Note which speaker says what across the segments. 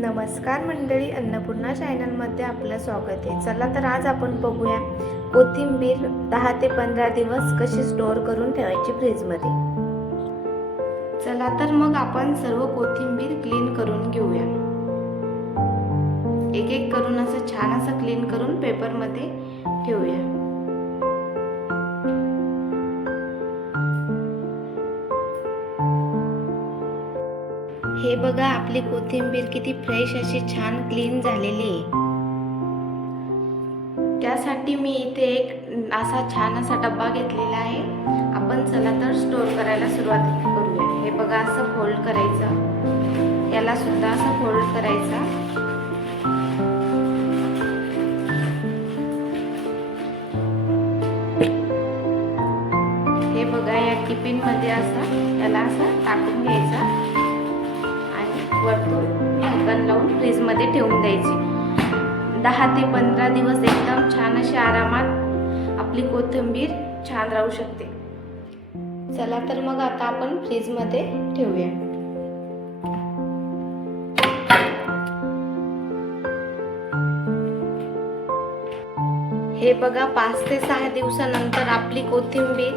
Speaker 1: नमस्कार मंडळी अन्नपूर्णा चॅनलमध्ये आपलं स्वागत आहे. चला तर आज आपण बघूया कोथिंबीर दहा ते पंधरा दिवस कशी स्टोअर करून ठेवायची फ्रीजमध्ये चला तर मग आपण सर्व कोथिंबीर क्लीन करून घेऊया. एक एक करून असं छान असं क्लीन करून पेपरमध्ये ठेवूया. हे बघा आपली कोथिंबीर किती फ्रेश अशी छान क्लीन झालेली आहे. त्यासाठी मी इथे एक असा छान असा डब्बा घेतलेला आहे. आपण चला तर स्टोर करायला सुरुवात करूया. हे बघा असं फोल्ड करायचं. याला सुद्धा असं फोल्ड करायचा. हे बघा या टिफिनमध्ये असं याला असं टाकून घ्यायचा. झाकण लावून फ्रीजमध्ये ठेवून द्यायची. दहा ते पंधरा दिवस एकदम छान अशी आरामात आपली कोथिंबीर छान राहू शकते. चला तर मग आता आपण फ्रीजमध्ये ठेवूया. हे बघा पाच ते सहा दिवसानंतर आपली कोथिंबीर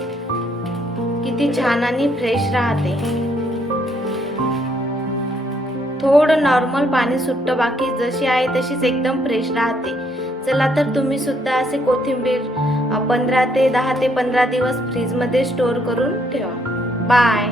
Speaker 1: किती छान आणि फ्रेश राहते. थोडं नॉर्मल पाणी सुटतं बाकी जशी आहे तशीच एकदम फ्रेश राहते. चला तर तुम्ही सुद्धा असे कोथिंबीर पंधरा ते दहा ते पंधरा दिवस फ्रीजमध्ये स्टोअर करून ठेवा. बाय